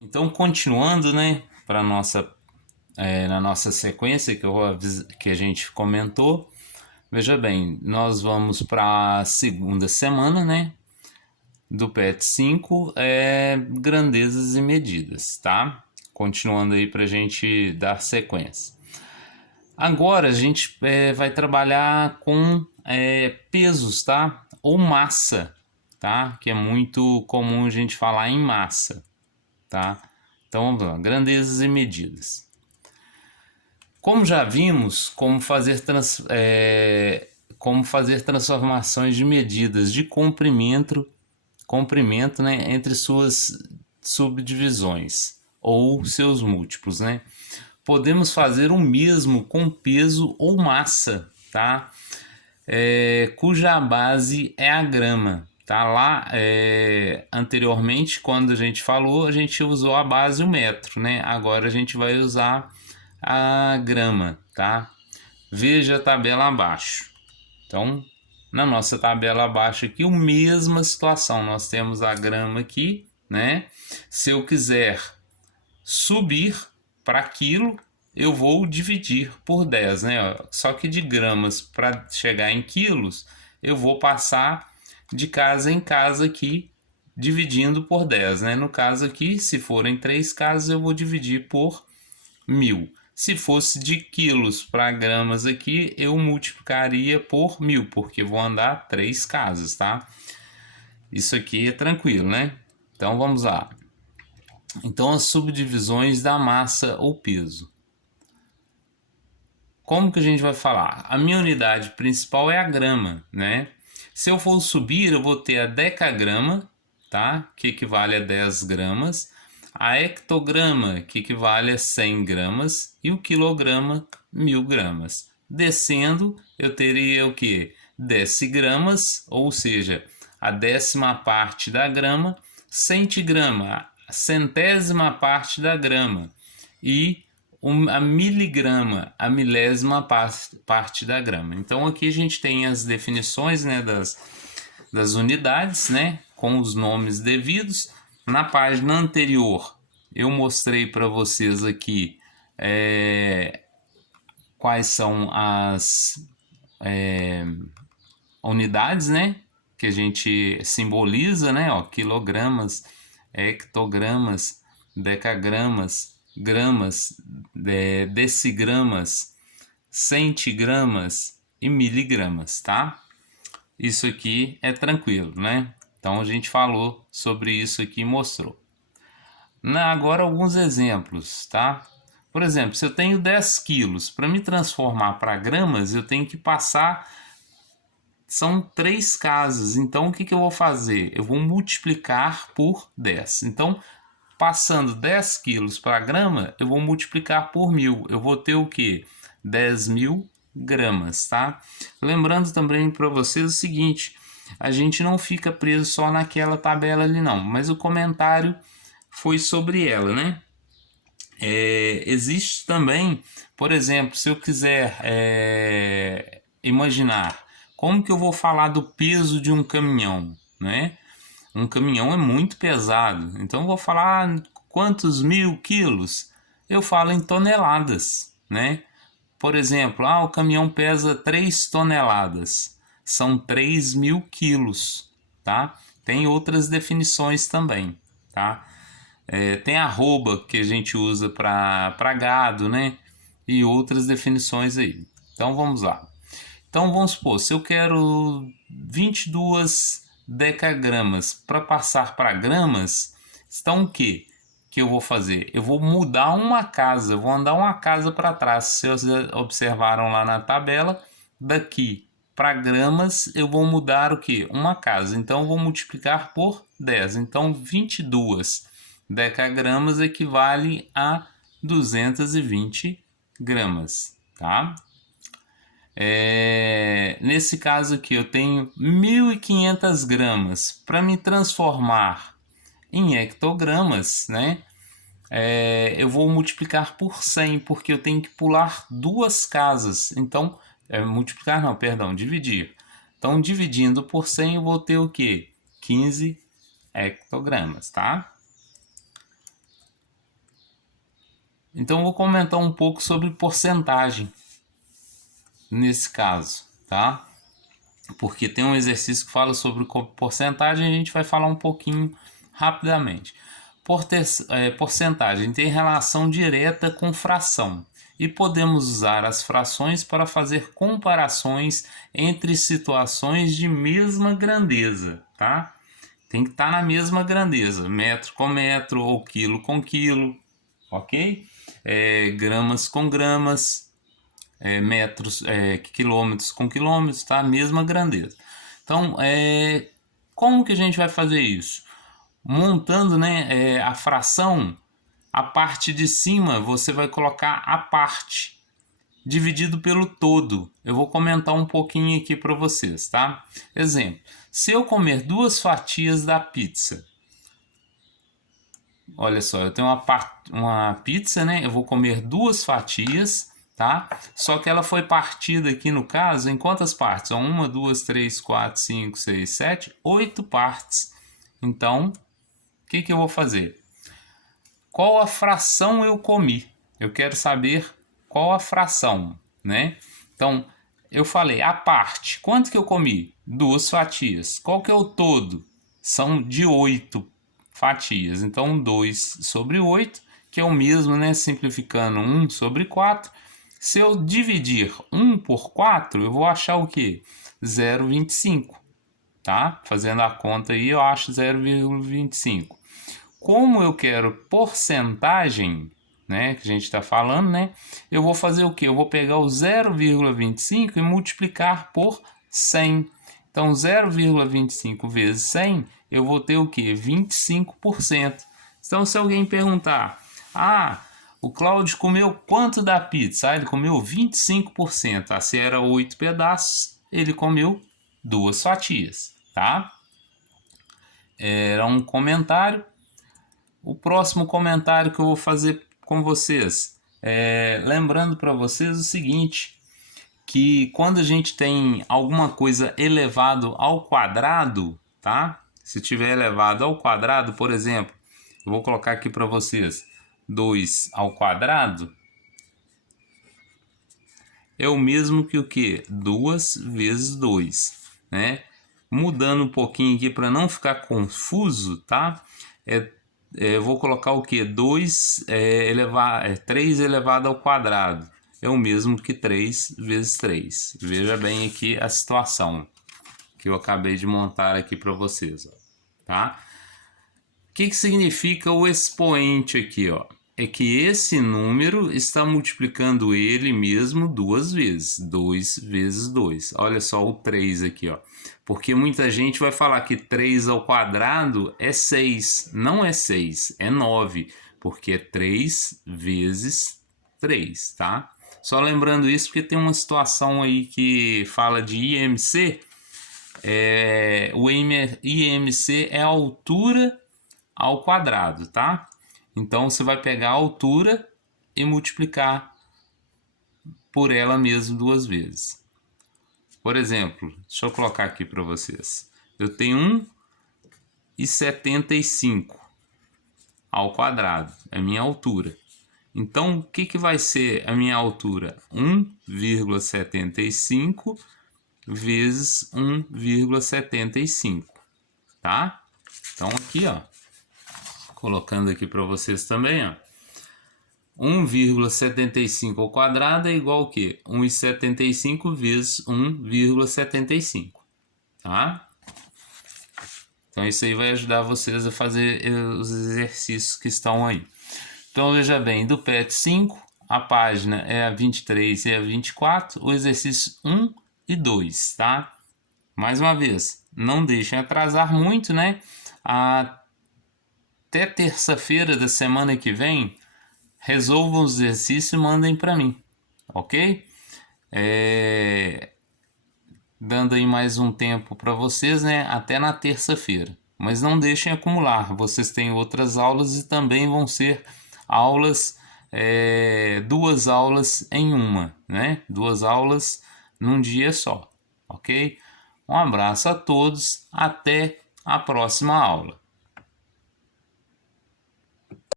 Então, continuando, né, para nossa na nossa sequência que a gente comentou, veja bem, nós vamos para a segunda semana, né, do PET 5, grandezas e medidas, tá? Continuando aí para a gente dar sequência. Agora a gente vai trabalhar com pesos, tá? Ou massa, tá? Que é muito comum a gente falar em massa, tá? Então vamos lá, grandezas e medidas. Como já vimos, como fazer transformações de medidas de comprimento, né, entre suas subdivisões ou seus múltiplos, né? Podemos fazer o mesmo com peso ou massa, tá? Cuja base é a grama. Tá lá anteriormente, quando a gente falou, a gente usou a base o metro, né? Agora a gente vai usar a grama, tá? Veja a tabela abaixo. Então, na nossa tabela abaixo aqui, a mesma situação. Nós temos a grama aqui, né? Se eu quiser subir para quilo, eu vou dividir por 10, né? Só que de gramas para chegar em quilos, eu vou passar de casa em casa aqui, dividindo por 10, né? No caso aqui, se forem 3 casas, eu vou dividir por 1.000. Se fosse de quilos para gramas aqui, eu multiplicaria por 1.000, porque vou andar 3 casas, tá? Isso aqui é tranquilo, né? Então vamos lá. Então, as subdivisões da massa ou peso. Como que a gente vai falar? A minha unidade principal é a grama, né? Se eu for subir, eu vou ter a decagrama, tá? Que equivale a 10 gramas. A hectograma, que equivale a 100 gramas. E o quilograma, 1.000 gramas. Descendo, eu teria o que? Decigramas, ou seja, a décima parte da grama. Centigrama, a centésima parte da grama. E a miligrama, a milésima parte da grama. Então aqui a gente tem as definições, né, das unidades, né, com os nomes devidos. Na página anterior eu mostrei para vocês aqui quais são as unidades, né, que a gente simboliza, né, ó, quilogramas, hectogramas, decagramas, gramas, decigramas, centigramas e miligramas, tá? Isso aqui é tranquilo, né? Então a gente falou sobre isso aqui e mostrou. Agora alguns exemplos, tá? Por exemplo, se eu tenho 10 quilos, para me transformar para gramas, eu tenho que passar. São 3 casas, então o que eu vou fazer? Eu vou multiplicar por 10. Então, passando 10 quilos para grama, eu vou multiplicar por 1.000. Eu vou ter o quê? 10.000 gramas, tá? Lembrando também para vocês o seguinte, a gente não fica preso só naquela tabela ali não, mas o comentário foi sobre ela, né? Existe também, por exemplo, se eu quiser imaginar como que eu vou falar do peso de um caminhão, né? Um caminhão é muito pesado, então eu vou falar quantos 1.000 quilos? Eu falo em toneladas, né? Por exemplo, o caminhão pesa 3 toneladas, são 3.000 quilos, tá? Tem outras definições também, tá? Tem arroba que a gente usa para gado, né? E outras definições aí. Então vamos lá. Então vamos supor, se eu quero 22 decagramas para passar para gramas, então o que que eu vou fazer? Eu vou mudar uma casa, eu vou andar uma casa para trás. Se vocês observaram lá na tabela, daqui para gramas eu vou mudar o que? Uma casa. Então eu vou multiplicar por 10. Então 22 decagramas equivale a 220 gramas, tá? Nesse caso aqui eu tenho 1.500 gramas. Para me transformar em hectogramas, né? Eu vou multiplicar por 100, porque eu tenho que pular 2 casas. Então, multiplicar não, perdão, dividir. Então, dividindo por 100 eu vou ter o quê? 15 hectogramas, tá? Então, eu vou comentar um pouco sobre porcentagem nesse caso, tá? Porque tem um exercício que fala sobre porcentagem, a gente vai falar um pouquinho rapidamente. Porcentagem tem relação direta com fração e podemos usar as frações para fazer comparações entre situações de mesma grandeza, tá? Tem que estar na mesma grandeza, metro com metro ou quilo com quilo, ok? Gramas com gramas, metros, quilômetros com quilômetros, tá? Mesma grandeza. Então, como que a gente vai fazer isso? Montando, né, a fração, a parte de cima você vai colocar a parte dividido pelo todo. Eu vou comentar um pouquinho aqui para vocês, tá? Exemplo, se eu comer 2 fatias da pizza, olha só, eu tenho uma pizza, né? Eu vou comer 2 fatias, tá? Só que ela foi partida aqui no caso em quantas partes? 1, 2, 3, 4, 5, 6, 7, 8 partes. Então, o que eu vou fazer? Qual a fração eu comi? Eu quero saber qual a fração, né? Então, eu falei a parte. Quanto que eu comi? 2 fatias. Qual que é o todo? São de 8 fatias. Então, 2 sobre 8, que é o mesmo, né? Simplificando, 1 sobre 4. Se eu dividir 1 por 4, eu vou achar o quê? 0,25, tá? Fazendo a conta aí, eu acho 0,25. Como eu quero porcentagem, né, que a gente está falando, né, eu vou fazer o quê? Eu vou pegar o 0,25 e multiplicar por 100. Então, 0,25 vezes 100, eu vou ter o quê? 25%. Então, se alguém perguntar, o Cláudio comeu quanto da pizza? Ele comeu 25%. Se era 8 pedaços, ele comeu 2 fatias, tá? Era um comentário. O próximo comentário que eu vou fazer com vocês, lembrando para vocês o seguinte, que quando a gente tem alguma coisa elevado ao quadrado, tá? Se tiver elevado ao quadrado, por exemplo, eu vou colocar aqui para vocês 2 ao quadrado, é o mesmo que o que? 2 vezes 2, né? Mudando um pouquinho aqui para não ficar confuso, tá? Eu vou colocar o que? 3 elevado ao quadrado. É o mesmo que 3 vezes 3. Veja bem aqui a situação que eu acabei de montar aqui para vocês, ó, tá? O que significa o expoente aqui, ó? É que esse número está multiplicando ele mesmo 2 vezes. 2 vezes 2. Olha só o 3 aqui, ó. Porque muita gente vai falar que 3 ao quadrado é 6. Não é 6, é 9. Porque é 3 vezes 3, tá? Só lembrando isso porque tem uma situação aí que fala de IMC. O IMC é a altura ao quadrado, tá? Então você vai pegar a altura e multiplicar por ela mesmo 2 vezes. Por exemplo, deixa eu colocar aqui para vocês. Eu tenho 1,75 ao quadrado, é a minha altura. Então, o que vai ser a minha altura? 1,75 vezes 1,75, tá? Então aqui, ó, colocando aqui para vocês também, ó. 1,75 ao quadrado é igual ao quê? 1,75 vezes 1,75, tá? Então isso aí vai ajudar vocês a fazer os exercícios que estão aí. Então veja bem, do PET 5, a página é a 23 e a 24, o exercício 1 e 2, tá? Mais uma vez, não deixem atrasar muito, né? Até terça-feira da semana que vem, resolvam os exercícios e mandem para mim, ok? Dando aí mais um tempo para vocês, né? Até na terça-feira. Mas não deixem acumular, vocês têm outras aulas e também vão ser aulas, 2 aulas em uma, né? 2 aulas num dia só, ok? Um abraço a todos, até a próxima aula.